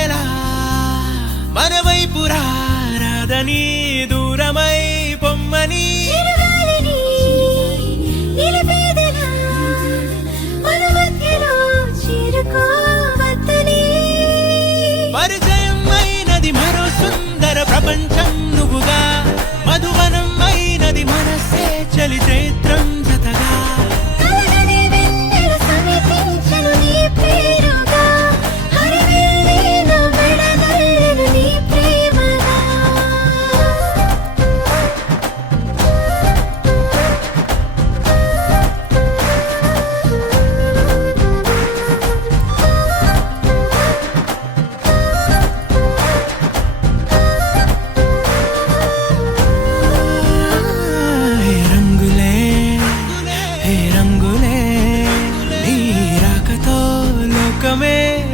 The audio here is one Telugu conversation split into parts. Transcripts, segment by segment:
వెన్నెలా మన వైపు రాదని దూరమై పొమ్మని పరిచయం అయినది మరో సుందర ప్రపంచం నువ్వుగా మధువనం అయినది మనసే చలి చైత్రం జతగా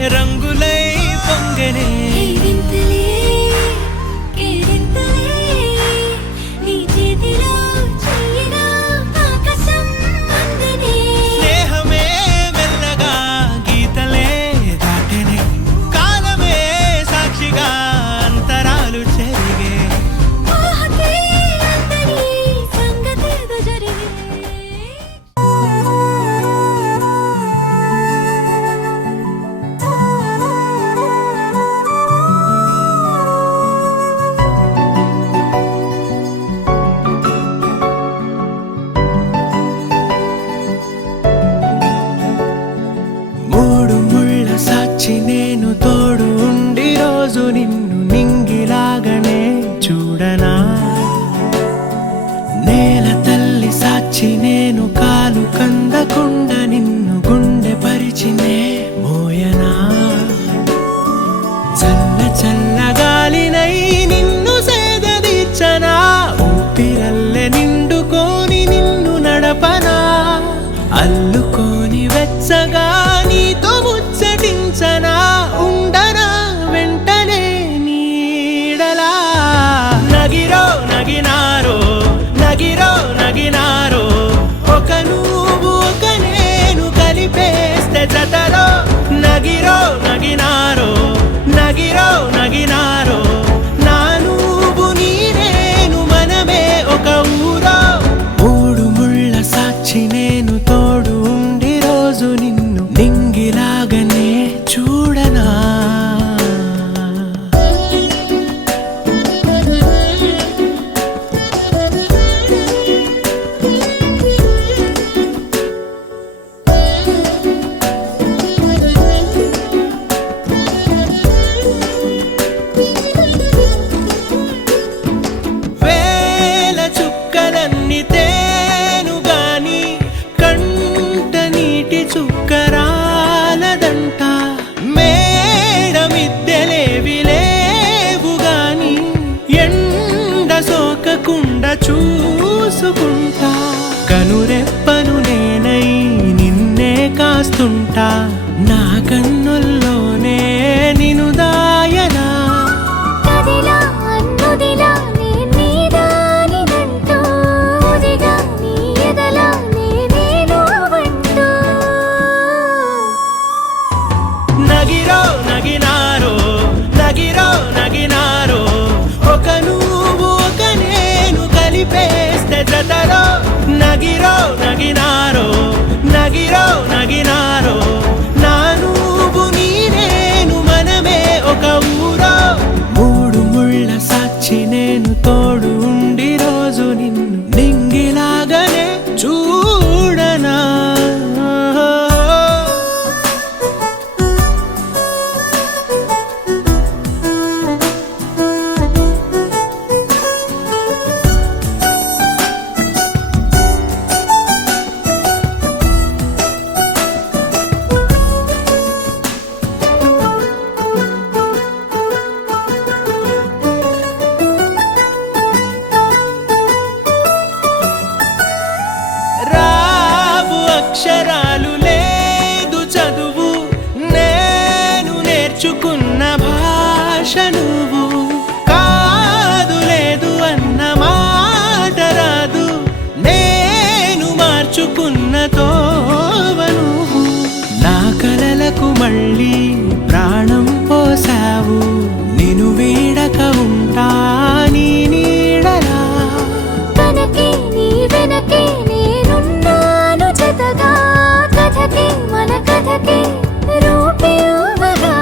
రంగులై పొంగనే స్నేహమే మెల్లగా గీతలే దాటనే కాలమే సాక్షిగా అంతరాలు చెరిగే సాక్షి నేను తోడు ఉండి రోజు నిన్ను నింగిలాగనే చూడనా నేల తల్లి సాక్షి నేను కాలు కందకుండా నిన్ను గుండె పరిచినే మోయనా చల్ల చల్లగాలినై నిన్ను సేదదీర్చనా ఊపిరల్లె నిండుకొని నిన్ను నడపనా అల్లుకొని వెచ్చగా నీతో ముచ్చటించనా ఉండనా వెంటనే నీడలా నగిరో నగినారో నగిరో నగినారో ఒక నువ్వు ఒక నేను కలిపేస్తే జతలో నగిరో నగినారో నగిరో నగినారో నా నువ్వు నీ నేను మనమే ఒక ఊరో మూడు ముళ్ళ సాక్షి నేను తోడు ఉండి రోజు నిన్ను నింగిలాగనే చూడనా వేల చుక్కలన్నీ తేను గాని కంట నీటి చుక్కరాలదంట మేడమిద్దెలేవి లేవు గాని ఎండ సోకకుండా చూసుకుంటా కనురెప్పను నేనై నిన్నే కాస్తుంటా నా కన్నుల్లోనే నిను దాయనా నగిరో నగినారో నగిరో నగినారో ఒక నువ్వు ఒక నేను కలిపేస్తే జతలో నగిరో నగినారో నగిరో నగినారో నా నువ్వు నీ నేను మనమే ఒక ఊరో మూడు ముళ్ళ సాక్షి నేను తోడు ఉండి రోజు నిన్ను నింగిలాగనే చూడనా అక్షరాలు లేదు చదువు నేను నేర్చుకున్న భాష నువ్వు కాదు లేదు అన్న మాట రాదు నేను మార్చుకున్న తోవ నువ్వు నా కలలకు మళ్ళీ ప్రాణం పోసావు చేశావు, నిన్ను వీడక ఉంటా నీ నీడలా. కనకే నీ వెనకే నేనున్నాను జతగా, కథకే మన కథకే రూపివ్వగా.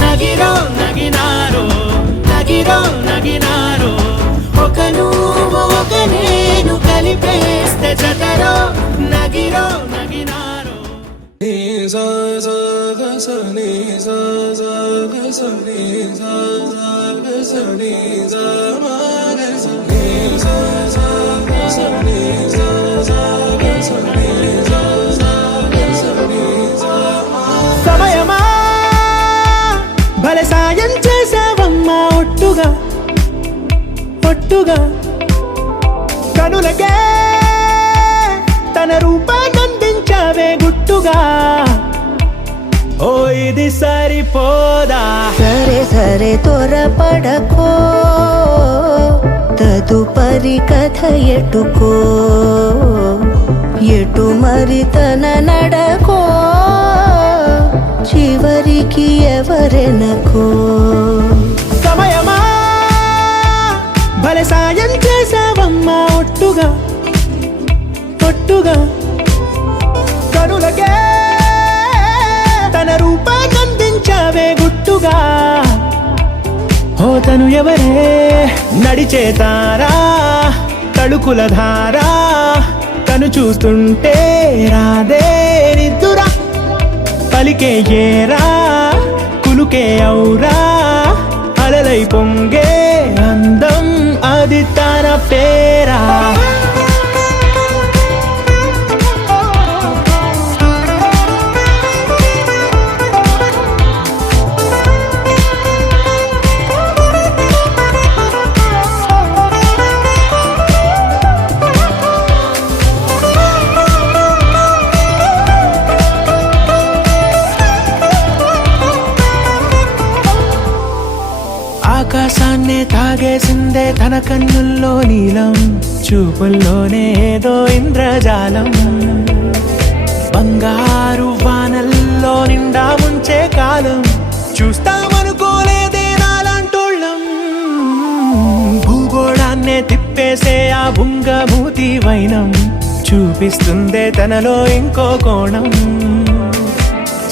నగిరో నగినారో నగిరో నగినారో, ఒక నువ్వు ఒక నేను కలిపేస్తే జతరో నగిరో నగినారో. సమయమా భలే సాయం చేసావమ్మా, ఒట్టుగా ఒట్టుగా కనులకే తన రూపాన్నందించావే గుట్టుగా. ఓ ఇది సరిపోదా, సరే సరే త్వరపడకో, తదుపరి కథ ఎటుకో, ఎటు మరి తన నడకో, చివరికి ఎవరెనకో. సమయమా భలే సాయం చేసావమ్మా, ఒట్టుగా ఒట్టుగా కనులకే తన రూపాన్నందించావే గుట్టుగా. ఓ తను ఎవరే నడిచే తారా, తడుకుల ధారా, తను చూస్తుంటే రాదే నిద్దురా. పలికే ఏరా కులుకే ఔరా, అలలై పొంగే అందం అది తన పేరా. ఆకాశాన్నే తాగేసిందే తన కన్నుల్లో నీలం, చూపుల్లోనే ఏదో ఇంద్రజాలం. బంగారు వానల్లో నిండా ముంచే కాలం, చూస్తామనుకోలేదే నాలాంటోళ్ళం. భూగోళాన్నే తిప్పేసే ఆ బుంగమూతి వైనం, చూపిస్తుందే తనలో ఇంకో కోణం.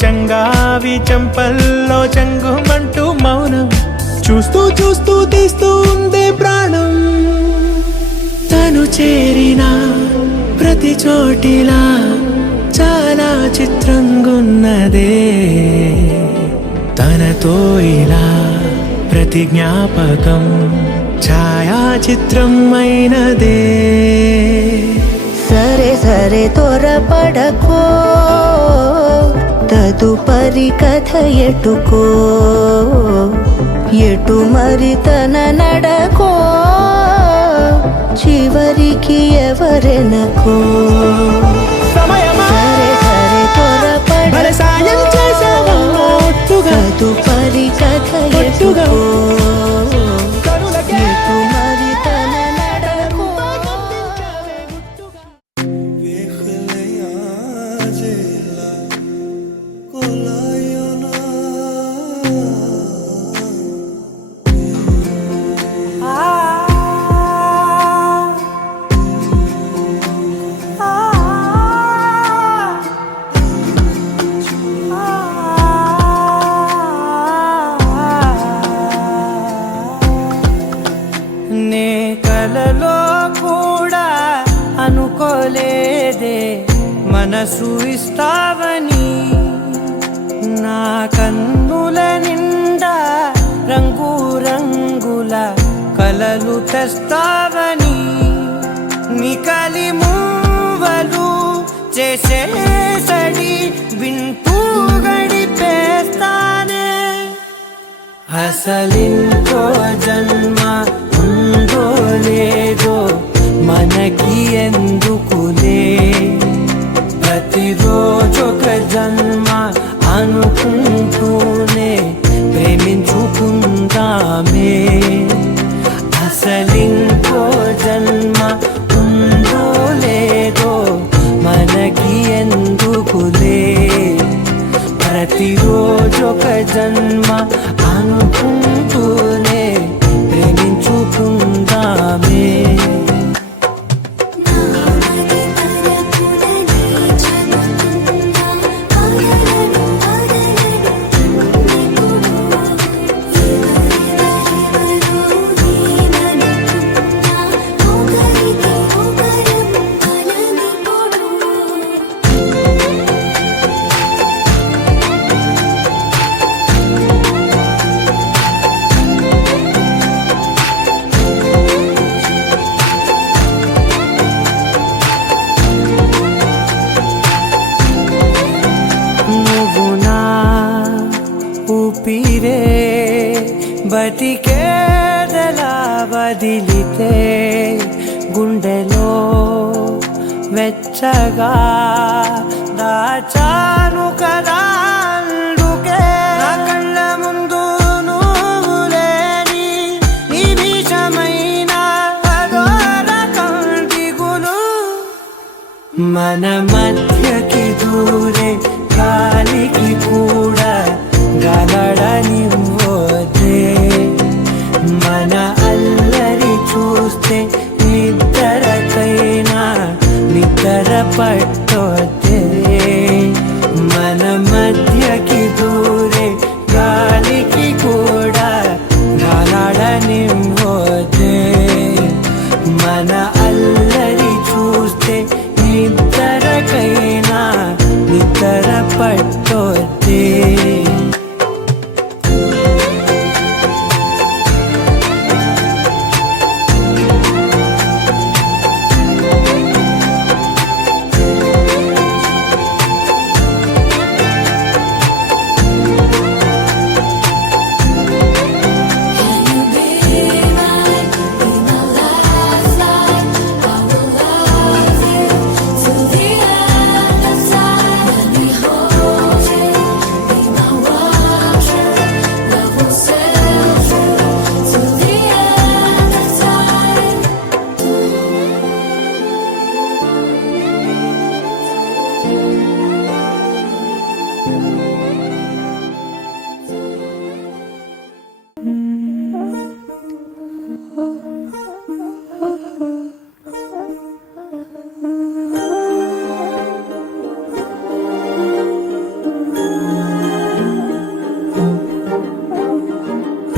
చంగావి చంపల్లో చంగుమంటూ మౌనం, చూస్తూ చూస్తూ తీస్తూ ఉందే ప్రాణం. తను చేరిన ప్రతి చోటిలా చాలా చిత్రంగున్నదే, తనతో ఇలా ప్రతి జ్ఞాపకం ఛాయాచిత్రం అయినదే. సరే సరే త్వరపడకో, తదుపరి కథ ఎటుకో, ఎటు మరి తన నడకో, చివరికి ఎవరెనకో. సమయమా సరే సరే భలే సాయం చేసావమ్మా, ఒట్టుగా తదుపరి కథ ఒట్టుగా ఎటుకో, కనులకే ఎటు మరి తన నడకో. నే కలలో కూడా అనుకోలేదే మనసు ఇస్తావని, నా కన్నుల నిండా రంగు రంగుల కలలు తెస్తావని. నికలి మూవలు చేసేసడి వింటూ గడిపేస్తానే. అసలింకో జన్మ ఉందో లేదో మనకి ఎందుకులే, ప్రతిరోజొక జన్మ అనుకుంటూనే ప్రేమించుకుందామే. అసలింకో జన్మ ఉందో లేదో మనకి ఎందుకులే, ప్రతిరోజు రోజొక జన్మ అనుకుంటూనే ప్రేమించుకుందామే. ఊపిరే బతికేదలా వదిలితే గుండెలో వెచ్చగా దాచాను కదా అందుకే నా కళ్ళ ముందు నువ్వు లేని నిమిషమైన అదోర కంటిగులు మన మధ్యకి దూరే గాలికి కూడా గలడనివ్వదే. మన అల్లరి చూస్తే నిద్రకైనా నిద్ర పట్టొద్దే. మన మధ్యకి దూరే గాలికి కూడా గలడనివ్వదే. మన అల్లరి చూస్తే నిద్రకైనా నిద్ర పట్టొద్దే.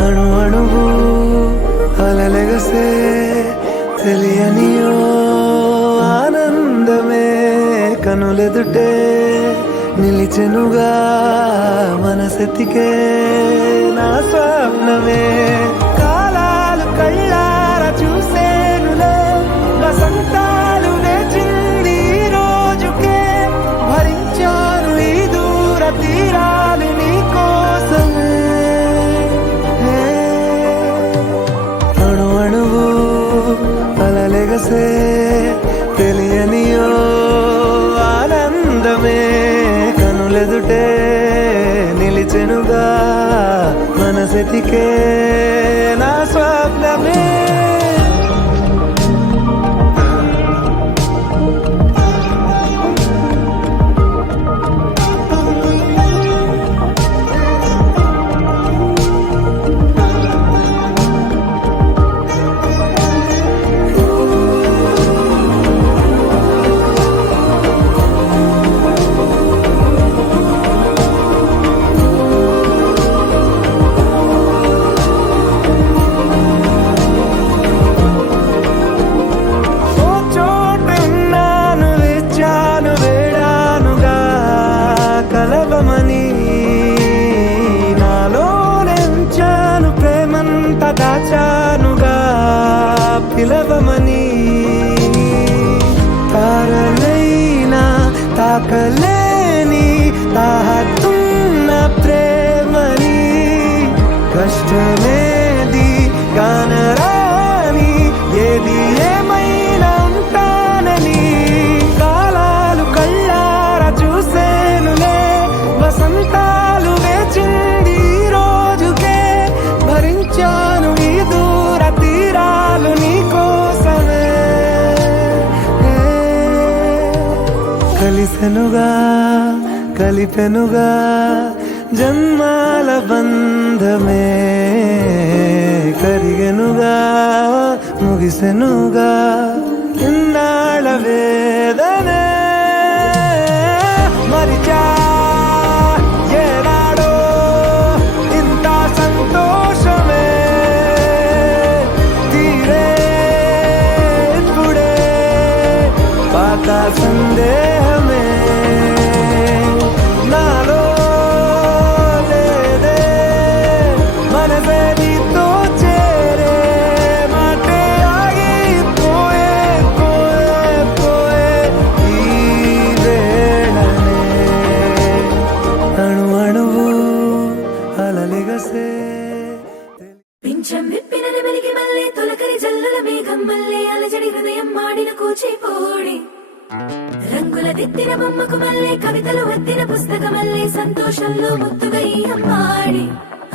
అణువు అలలెగసే తెలియనియో ఆనందమే కనులెదుటే నిలిచెనుగా మనసెతికే నా స్వప్నమే. కాలాలు కళ్ళార చూసేనులే వసంతాలు వేచింది ఈ రోజుకే. భరించాను ఈ దూర తీరాలు నీ కోసమే. అణువు అలలెగసే తెలియనియో ఆనందమే కనులెదుటే నిలిచెనుగా మనసెతికే నా స్వప్నమే. దాచానుగా పిలవమని తారలైనా తాకలేని తాహతున్న ప్రేమని కష్టమేది కానరాని ఏది ఏమైనా ఉంటానని కాలాలు కళ్ళార చూసేనులే వసంతాలు వేచింది రోజుకే భరించాను ఈ దూర తీరాలు నీ కోసమే కలిసెనుగా కలిపెనుగా జన్మాల బంధమే కరిగెనుగా ముగిసెనుగా ఇన్నాళ్ళ వేదనే మరిచా ఏనాడో ఇంత సంతోషమే తీరే ఇప్పుడే పాత సందేహమే నాలో లేదే మనసే నీతో చేరే మాటే ఆగిపోయే పోయే పోయే ఈ వేళనే అణు అణువు అలలిగసే పింఛం విప్పిన వెలిగి మళ్ళీ తొలకరి జల్లుల మేఘం మళ్ళీ అలజడి హృదయం మాడిన కూచిపోడి రంగుల దిద్దిన బొమ్మకు మళ్ళీ కవితలు వద్దిన పుస్తకమల్లే సంతోషంలో ముద్దుగా ఈ అమ్మాడి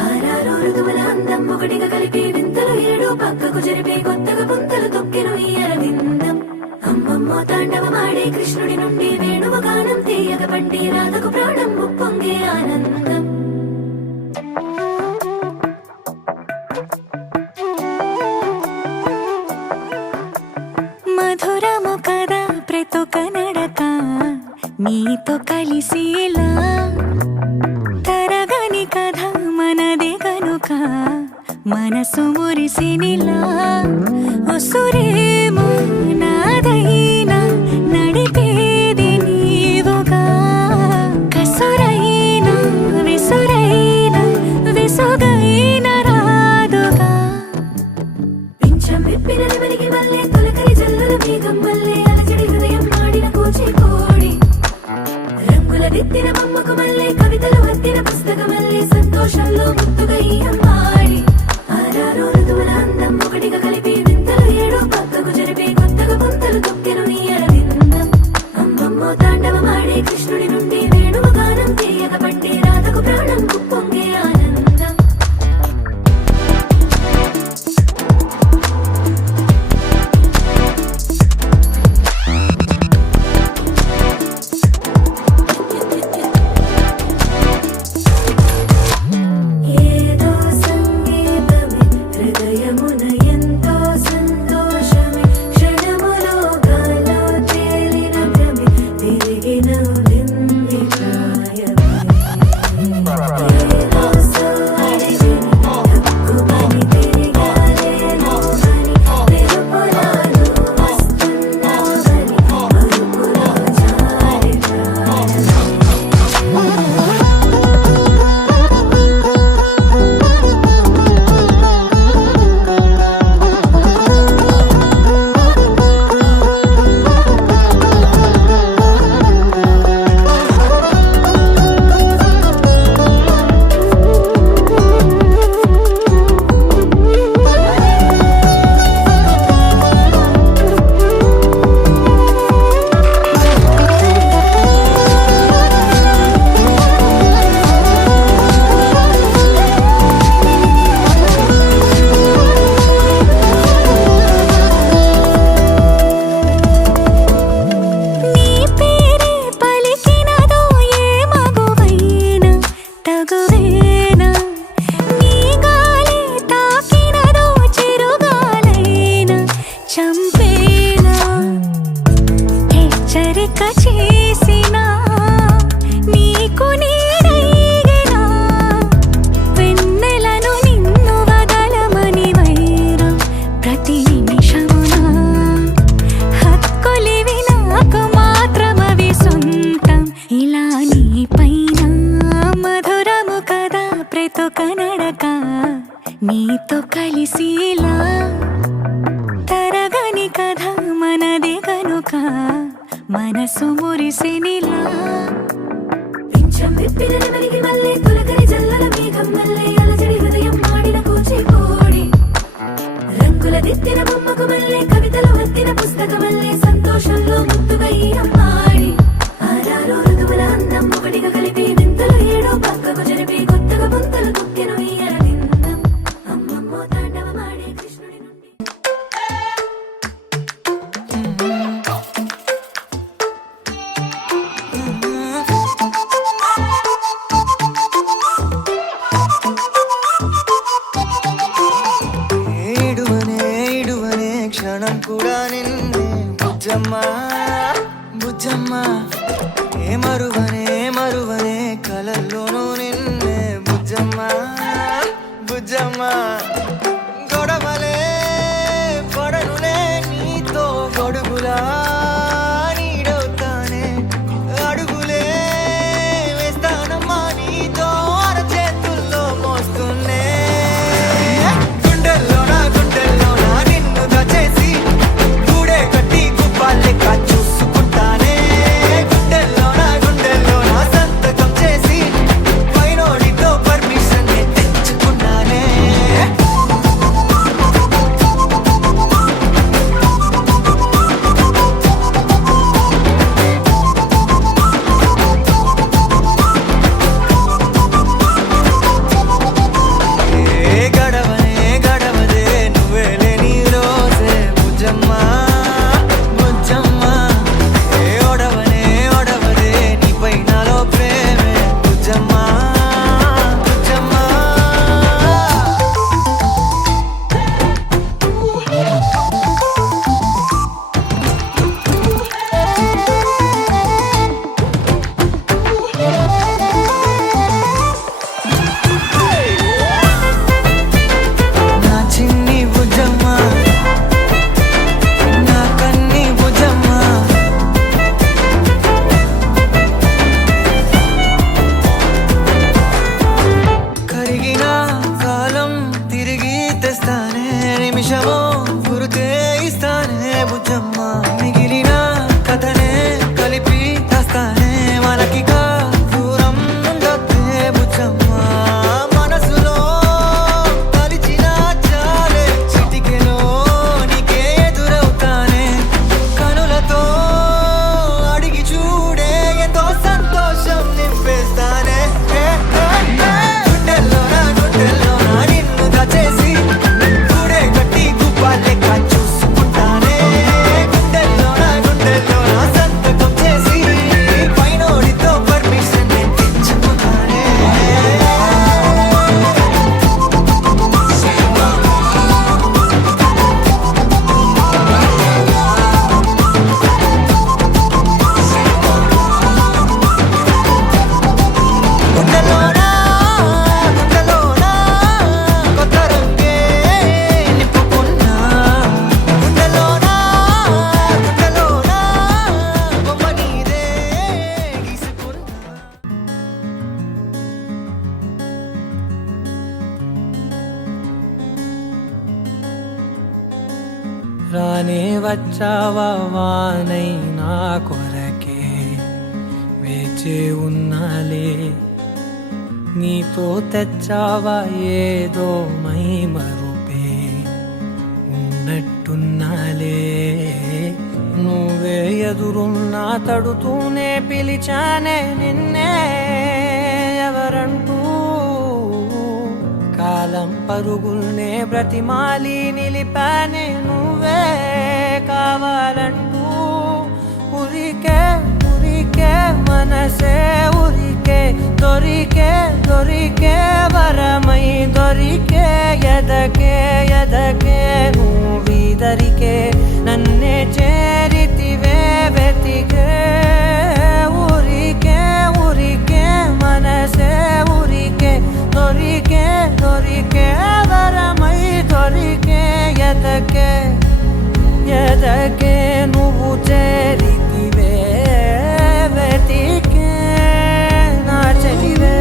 ఆరారు ఋతువుల అందం ఒకటిగా కలిపి వింతలు ఏడు పక్కకు జరిపే కొత్తగా పుంతలు తొక్కెను ఈ అరవిందం అమ్మమ్మో తాండవమాడే కృష్ణుడి నుండి వేణువ గానం తీయగ పండి రాధకు ప్రాణం ఉప్పొంగే ఆనందం మధురము కదా ప్రతొక నడక నీతో కలిసేలా తరగని కథ మనదే కనుక మనసు మురిసినిలా ఉసురేమో నాదైనా నడిపేది నీవుగా కసురైనా విసురైనా విసుగైన రాదుగా పింఛం విప్పిన వెలిగి మళ్ళీ తొలకరి జల్లుల మేఘం మళ్ళీ అలజడి హృదయం మాడిన కూచిపోడి రంగుల దిద్దిన బొమ్మకు మళ్ళీ కవితలు వద్దిన పుస్తకమల్లే సంతోషంలో ముద్దుగా ఈ అమ్మాడి ఆరారు ఋతువుల అందం ఒకటిగా కలిపి వింతలు ఏడు పక్కకు జరిపే కొత్తగా పుంతలు తొక్కెను ఈ అరవిందం అమ్మమ్మో తాండవమాడే కృష్ణుడి నుండి వేణువ గానం తీయగ పండి రాధకు ప్రాణం ఉప్పొంగే ఆనందం ఏదో సంగీతమే హృదయమున ఎంతో సంతోషమే క్షణములో గాలో తేలిన భ్రమే తిరిగి నవ్వింది ప్రాయమే ఏదో సోయని తక్కువని తిరిగాలేను అని వెలుపులాను వస్తున్నావని మరుపులో జారి ప్రాణమే నీ పేరే పలికినదో ఏ మగువైనా తగువేనా నీ గాలి తాకినదో చిరుగాలైనా చంపేనా హెచ్చరిక చేసినా నీకు నీడైనా వెన్నెలను నిన్ను వదలమని వైరా ప్రతి నిమిషమునా హక్కులివి నాకు మాత్రమవి సొంతం ఇలా నీ పైన మధురము కదా ప్రతొక నడక నీతో కలిసేలా తరగని కథ మనదే కనుక మనసు మురిసినిలా పింఛం విప్పిన వెలిగి మళ్ళీ తొలకరి జల్లుల మేఘం మళ్ళీ అలజడి హృదయం మాడిన కూచిపోడి రంగుల దిద్దిన బొమ్మకు మళ్ళీ కవితలు వద్దిన పుస్తకమల్లే సంతోషంలో ముద్దుగా ఈ అమ్మాడి ఆరారు ఋతువుల అందం ఒకటిగా కలిపి వింతలు ఏడు పక్కకు జరిపి కొత్తగా పుంతలు తొక్కెను ఈ అరవిందం అమ్మమ్మో తాండవమాడే కృష్ణుడి నుండి బుజ్జమ్మ బుజ్జమ్మ ఏ మరువనే కలల్లోనూ నిన్నే బుజ్జమ్మ బుజ్జమ్మ గొడవలే పడనులే నీతో గొడుగులా నీడవుతానే అడుగులే వేస్తానమ్మా నీతో అరచేతుల్లో మోస్తున్నే గుండెల్లోనా నిన్ను దచేసి గూడే కట్టి గుప్పాలెక్క చూసుకుంటానే గుండెల్లోనా సంతకం చేసి పైనోడితో పర్మిషన్ తెచ్చుకున్నానే ఏ గడవదే నువ్వే లేని రోజే బుజ్జమ్మ బుజ్జమ్మ ఏ ఒడవదే నీపై నాలో ప్రేమే బుజ్జమ్మ బుజ్జమ్మ నా చిన్ని బుజ్జమ్మ నా కన్ని బుజ్జమ్మ కరిగిన కాలం తిరిగి తెస్తానే నిమిషమో గురుతే ఇస్తానే బుజ్జమ్మ మిగిలిన కథనే కలిపి తెస్తానే మనకిగా దూరం ఉండొద్దే బుజ్జమ్మ మనసులో తలిచిన చాలే చిటికెలో నీకే ఎదురవుతానే కనులతో అడిగి చూడే ఎంతో సంతోషం నింపేస్తానే గుండెల్లోనా నిన్ను దచేసి గూడే కట్టి గుప్పాలెక్క చూసుకుంటానే గుండెల్లోనా సంతకం చేసి పైనోడితో పర్మిషన్ తెచ్చుకున్నానే గుండెల్లోనా కొత్త రంగే నింపుకున్నా గుండెల్లోనా బొమ్మ నీదే గీసుకున్నా రానే వచ్చావా వానై నా కొరకే వేచే ఉన్నాలే నీతో తెచ్చావా ఏదో మై మరుపే ఉన్నట్టున్నాలే నువ్వే ఎదురున్నా తడుతూనే పిలిచానే నిన్నే ఎవరంటూ కాలం పరుగుల్నే బ్రతిమాలి నిలిపానే నువ్వే కావాలంటూ ఉరికే మనసే ఉరికే దొరికే వరమై దొరికే ఎదకే నువ్విదరికే నన్నే చేరితివే వెతికే ఊరికే మనసే ఉరికే దొరికే వరమై దొరికే ఎదకే నువ్వు చేరితివే వెతికే నా చెలివే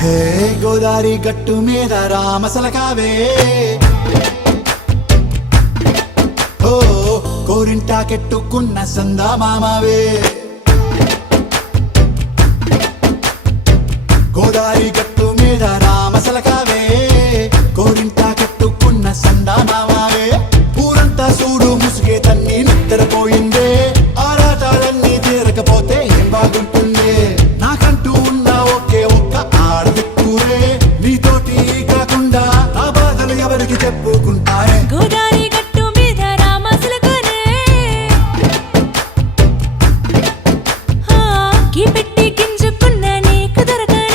హే గోదారి గట్టు మీద రామసలకావే ఓ కోరింటాకెట్టుకున్న సందా మామవే గోదారి గట్టు మీద రామసలకావే కోరింటాకెట్టుకున్న సందా మామవే ఊరంతా చూడు ముసుగే తన్ని నిద్రపోయిందే ఆరాటాలన్నీ తీరకపోతే ఏం బాగుంటుంది నాకంటూ ఉన్న ఒకే ఒక్క ఆడదిక్కురే నీతోటి కాకుండా నా బాధలు ఎవరికి చెప్పుకుంటారే గోదారి గట్టు మీద రామసులకనే గీ పెట్టి గింజుకున్న నీకు దొరకనే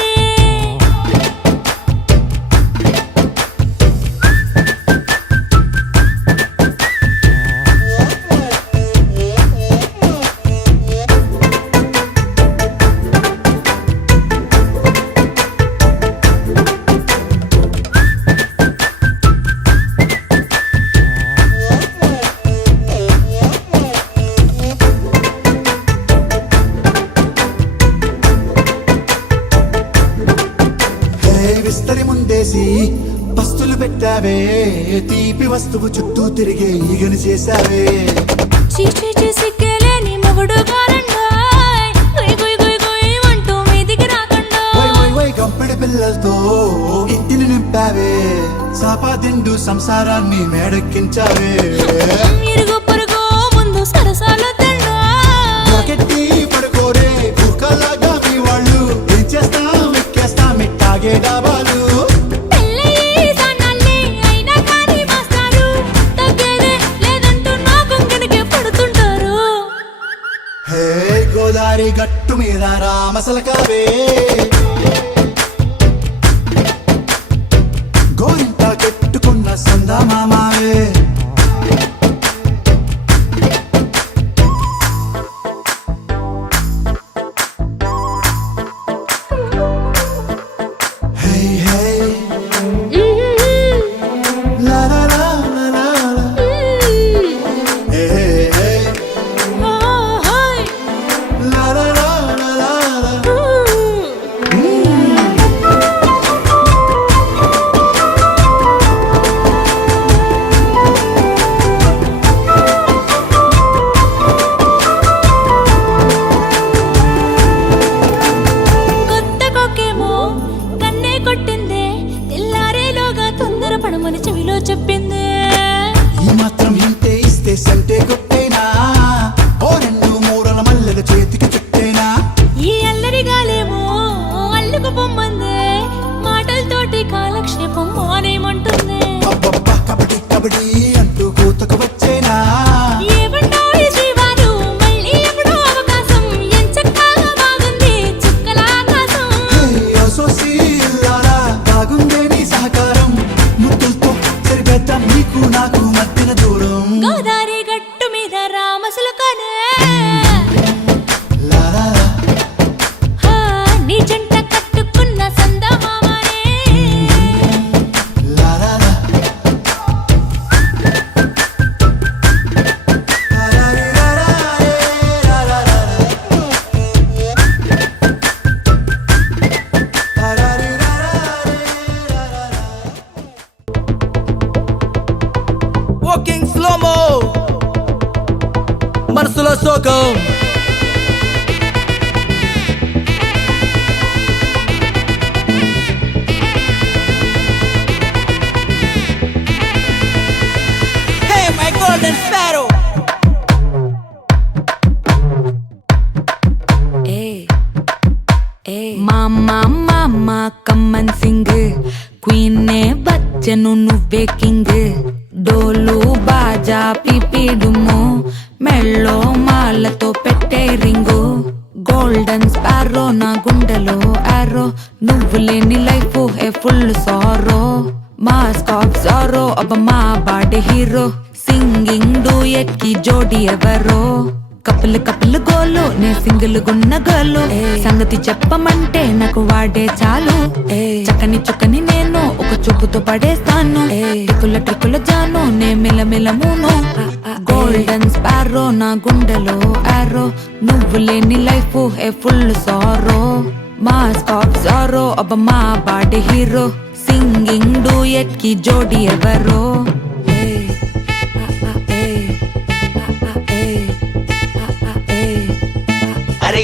విస్తరి ముందేసి పస్తులు పెట్టావే తీపి వస్తువు చుట్టూ తిరిగే ఈగను చేశావే చీచి సిగ్గలేని మొగుడు గారండాయ్ గుయ్ గుయ్ గుయ్ గుయ్ అంటూ మీదికి రాకుండా వై వై వై గంపెడి పిల్లలతో ఇంటిని నింపావే సాపాదిండు సంసారాన్ని మేడెక్కించావే ఇరుగు పొరుగు ముందు సరసాలు తండా నాకెట్టి పడుకోరే కుక్కలాగా మీ వాళ్ళు ఏం చేస్తాం ఎక్కేస్తాం మిట్టాగే డాబాలు పెళ్ళయి సన్నాళ్ళే అయినా కానీ మాస్తారు తగ్గేదే లేదంటూ నా కొంగనికే పడుతుంటారు హే గోదారి గట్టు మీద రామసలకావే గోరింట కట్టుకున్న సందా మామావే హే హే లా లా లా లా లా లా. హే హే హే లా లా లా లా లా లా. కొత్త కొక్కేమో కన్నే కొట్టిందే తెల్లారేలోగా తొందర పడమని చెవిలో చెప్పిందే ఈ మాత్రం హింటే ఇస్తే సంటే కొట్టేనా ఓ రెండు మూరల మల్లెల చేతికి చుట్టేనా ఈ అల్లరి గాలేమో అల్లుకు పొమ్మందే మాటలతోటి కాలక్షేపం మానేమంటుంది అబ్బబ్బా కబడ్డీ కబడ్డీ అంటూ కూతకు వచ్చేనా ఏమంటావు శ్రీవారు మళ్ళీ ఎప్పుడో అవకాశం ఎంచక్కా బాగుంది చుక్కల ఆకాశం హే అసోసి ఇల్లారా బాగుందే నీ సహకారం ముద్దులతో సరిపెద్దాం నీకు నాకు మధ్యన దూరం గోదారి గట్టు మీద రామసులకనే లా లా లా. నీ జంట కట్టుకున్న సందమామనే లా లా లా. లా లా లా లా లా లా లా లా. లా లా లా లా లా లా లా. వాకింగ్ స్లోమో మనసులో సోకం హే మై గోల్డెన్ స్పారో మామ కమ్మన్ సింగ్ క్వీన్ నే బచ్చను నువ్వే కింగ్ డోలు బాజా పిపిడుము మెళ్ళో మాలతో పెట్టే రింగు గోల్డెన్ స్పారో నా గుండెలో ఆరో నువ్వు లేని life A full sorrow mask of sorrow అబ్బ మా బాడీ హీరో సింగింగ్ డూయట్ కి జోడి ఎవరో కపుల్ కపుల్ గోలు నే సింగిల్ గున్న గోలు సంగతి చెప్పమంటే నాకు వాడే చాలు చక్కని చుక్కని నేను ఒక చూపుతో పడేస్తాను ట్రిక్కుల ట్రిక్కుల జాను నే మిలమిల మూను గోల్డెన్ స్పారో నా గుండెలో ఆరో నువ్వు లేని life A full sorrow mask of sorrow అబ్బ మా బాడీ హీరో సింగింగ్ డూయట్ కి జోడి ఎవరో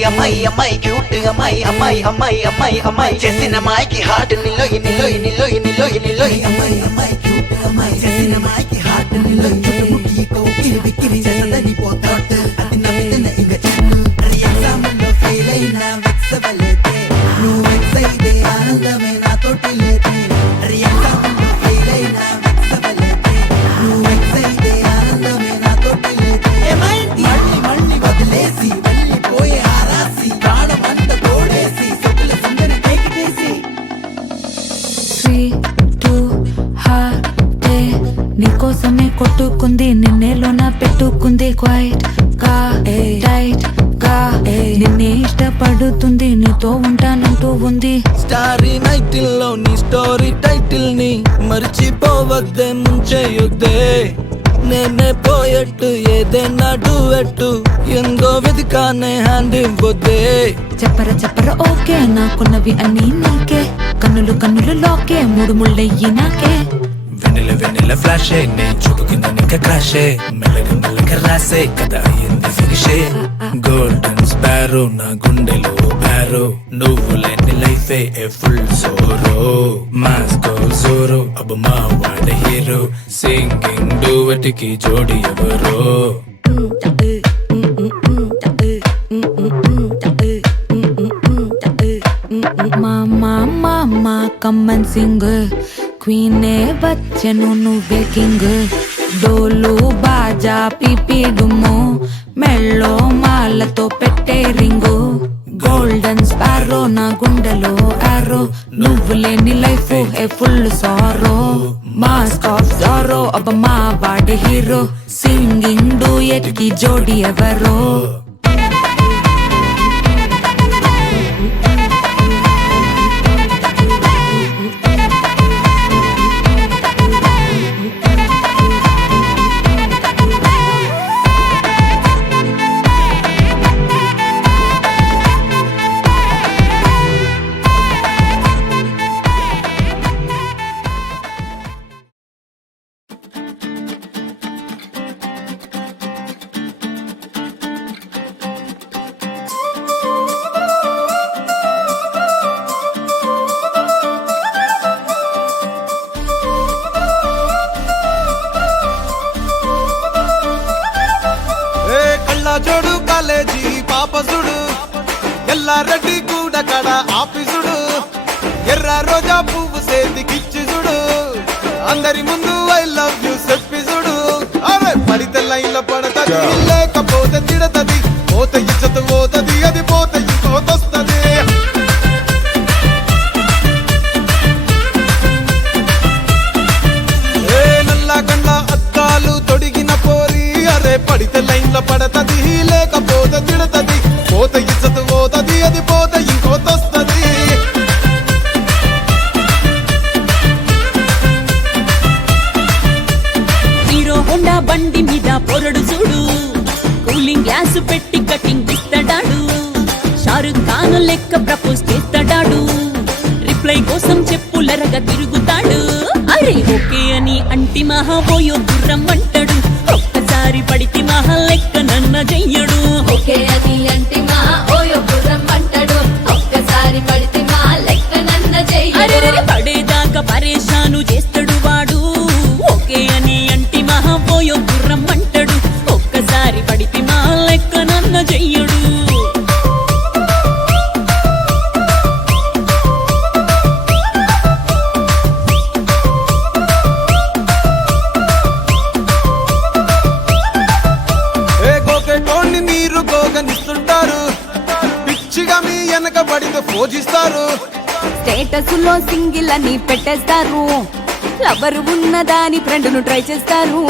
అమ్మాయి అమ్మాయి క్యూట్ అమ్మాయి అమ్మాయి అమ్మాయి అమ్మాయి అమ్మాయి చేసిన అమ్మాయికి హార్ట్ నిలోయి నిలోయి నిలోయి నిలోయి నిలోయి అమ్మాయి అమ్మాయి క్యూట్ అమ్మాయి చేసిన అమ్మాయికి హార్ట్ నిలోయి చుట్టుముట్టి కోకిలి బిక్కిరి చేసదని పోతాడు అది నవ్విన ఇంక చెట్టు అది ఎగ్జామ్లో ఫెయిల్ అయినా వెక్సవలేదే నువ్వు వెక్స్ అయితే ఆనందమే నాతోటి లేదే అది ఎగ్జామ్లో ఫెయిల్ అయినా వెక్సవలేదే నువ్వు వెక్స్ అయితే ఆనందమే నాతోటి లేదే మళ్ళీ మళ్ళీ వదిలేసి వెళ్ళిపోయే ఆరాసి ప్రాణమంత తోడేసి సొక్కుల సుందరి కేకిటేసి 3, 2, హార్టే నీకోసమే కొట్టుకుంది నిన్నేలోన పెట్టుకుంది క్వైట్ గా టైట్ గా నిన్నే ఇష్టపడుతుంది నీతో ఉంటానంటూ ఉంది స్టారీ నైటిల్ లో నీ స్టోరీ టైటిల్ ని మర్చిపోవద్దే ముంచేయొద్దే నేనే పోయట్టు ఏదైనా డూయట్టు ఎందో వెతికానే హ్యాండ్ ఇవ్వొద్దే చెప్పర ఓకే నాకున్నవి అన్నీ నీకే కన్నులు కన్నులు లోకే మూడు ముళ్ళయ్యి నాకే వెన్నెల ఫ్లాషే నే చూపు కింద నింక క్రాషే మెల్లగా రాసే కదా అయ్యింది ఫినిషే గోల్డెన్ స్పారో నా గుండెలో బ్యారో నువ్వు లేని లైఫే ఏ ఫుల్ జోరో మాస్కో జోరో అబ్బ మా వాడ హీరో సింగింగ్ డూవెట్ కి జోడి ఎవరో మామా కమ్మన్ సింగ్ క్వీనే వచ్చెను నువ్వే కింగ్ డోలు బాజా పీపీ డుమ్ము మెళ్ళో మాలతో పెట్టే రింగు గోల్డెన్ స్పారో నా గుండెలో ఆరో నువ్వు లేని life A full sorrow mask of sorrow అబ్బ మా వాడి హీరో సింగింగ్ డూయట్ కి జోడి ఎవరో జోడు కాలేజీ పాపసుడు ఎల్లారెడ్డి కూడా కడ ఆఫీసుడు ఎర్ర రోజా పువ్వు సేతికిచ్చి చూడు అందరి ముందు ఐ లవ్ యూ చెప్పిసుడు అరే పడితే లైన్లో పడతది లేకపోతే తిడతది పోత ఇచ్చత పోతది అది పోత ఇంకోతొస్తది నల్ల కళ్ళ అద్దాలు తొడిగిన పోరి అరే పడితే లైన్లో పడతది లేకపోతే తిడతది పోత ఇచ్చత పోతది అది పోత ఇంకోతొస్తది హీరో హోండా బండి మీద పొరడు చూడు కూలింగ్ గ్లాస్ పెట్టి కటింగ్ ఇస్తాడాడు షారుఖ్ ఖాన్ లెక్క ప్రపోజ్ చేస్తాడాడు రిప్లై కోసం చెప్పులరగా తిరుగుతాడు అరే ఓకే అని అంటి మహా పోయో గుర్రం అంటాడు ఒక్కసారి పడితే మహా లెక్క నన్న చెయ్యడు ఓకే అని అంటే మా ఓయో గుర్రం అంటాడు ఒక్కసారి పడితే మా లెక్క నన్న అరే చెయ్యడు పడేదాకా పరేషాను చేస్తాడు వాడు ఓకే అని అంటి మహా పోయో గుర్రం అంటాడు ఒక్కసారి పడితే మా లెక్క నన్న చెయ్యడు మీరు గోగనిస్తుంటారు పిచ్చిగా మీ వెనక పడితే పూజిస్తారు స్టేటస్ లో సింగిల్ అని పెట్టేస్తారు లవర్ ఉన్నదాని ఫ్రెండ్ ను ట్రై చేస్తారు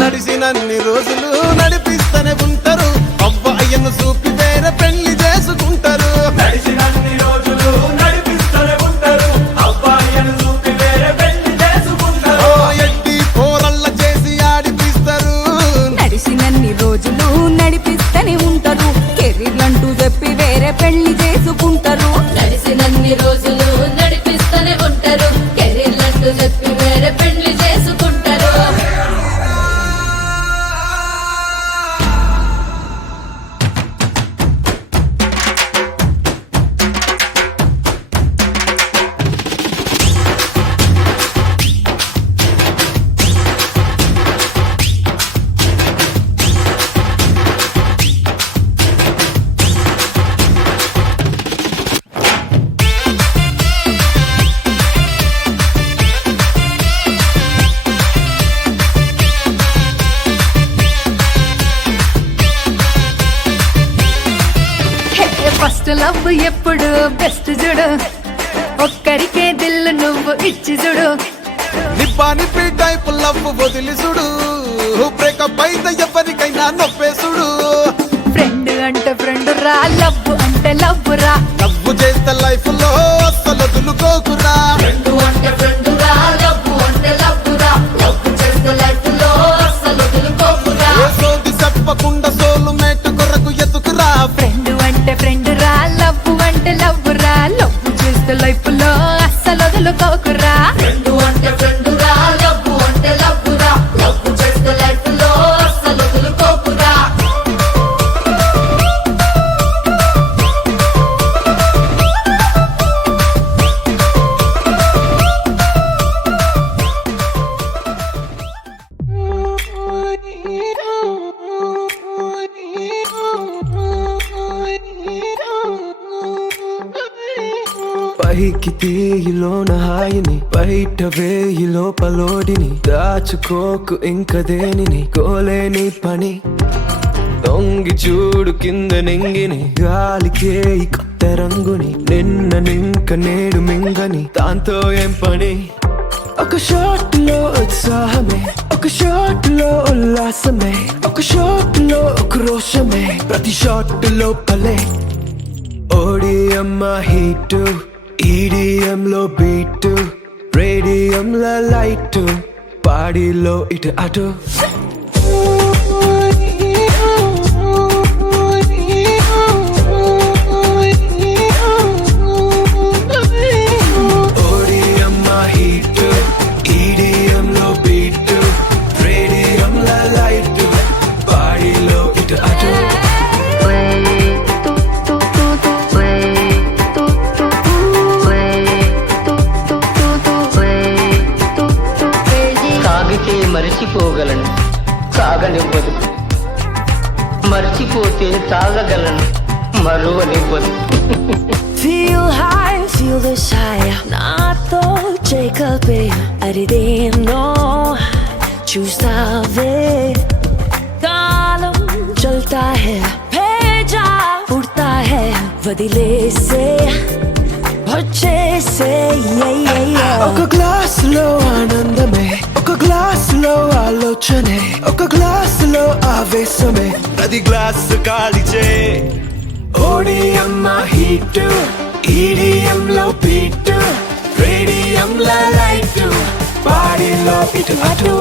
నడిచినన్ని రోజులు నడిపిస్తూనే ఉంటారు అవ్వ అయ్యను చూపి వేరే పెళ్లి చేసుకుంటారు నడిచినన్ని రోజులు నడిపిస్తూనే ఉంటారు అవ్వ అయ్యను చూపి వేరే పెళ్లి చేసుకుంటారు ఎట్టి పోరల్ల చేసి ఆడిపిస్తారు నడిచినన్ని రోజులు నడిపిస్తూనే ఉంటారు కెరీర్లంటూ చెప్పి వేరే పెళ్లి చేసుకుంటారు నడిసినన్ని రోజులు నడిపిస్తూనే ఉంటారు కెరీర్లంటూ చెప్పి వేరే పెళ్లి చేసుకుంటారు లవ్ ఎప్పుడు బెస్ట్ చూడు ఒక్కరికే దిల్లు నువ్వు ఇచ్చి చూడు నిబ్బా నిప్పి టైప్ లవ్ వదిలి చూడు బ్రేకప్ అయితే ఎవరికైనా నొప్పేసుడు ఫ్రెండ్ అంటే ఫ్రెండ్ రా లవ్ అంటే లవ్ రా లవ్ చేస్తే లైఫ్ లో అస్సలు వదులుకోకురా ఏ సోది చెప్పకుండా సోలు మేట కొరకు ఎతుకురా ఫ్రెండ్ అంటే ఫ్రెండ్ రా లవ్ అంటే లవ్ రా లవ్ చేస్తే లైఫ్ లో అస్సలు వదులుకోకురా పైకి తీయిలోన హాయిని బయట వేయి లోపలోడిని దాచుకోకు ఇంక దేనిని కోలేని పని దొంగి చూడు కింద నింగిని గాలికే ఈ కొత్త రంగుని నిన్న నింక నేడు మింగని దాంతో ఏం పని ఒక షాట్ లో ఉత్సాహమే ఒక షాట్ లో ఉల్లాసమే ఒక షాట్ లో ఒక రోషమే ప్రతి షాట్ లోపలే ఓడియమ్మ హీటు ఈడిఎం లో బీటు రేడియం లో లైట్ బాడీలో ఇటు అటు ఓడియమ్మ హీటు ఈడిఎం లో బీటు రేడియం లో లైట్ బాడీలో ఇటు అటు తాగితే మరిచిపోగలను తాగనివ్వదు మర్చిపోతే తాగగలను మరువనివ్వదు Feel high, feel this high నాతో చేకల్పే అరిదేనో చూస్తావే కాలం చల్తా హై భేజా ఉడతా హై వదిలేసే వచ్చేసే ఒక గ్లాస్ లో ఆనందమే ఒక గ్లాస్ లో ఆలోచనే ఒక గ్లాస్ లో ఆవేశమే ప్రతి గ్లాస్ కాలిచే ఓడియమ్మ హీటు ఈడిఎం లో బీటు రేడియం లో లైట్ బాడీలో ఇటు అటు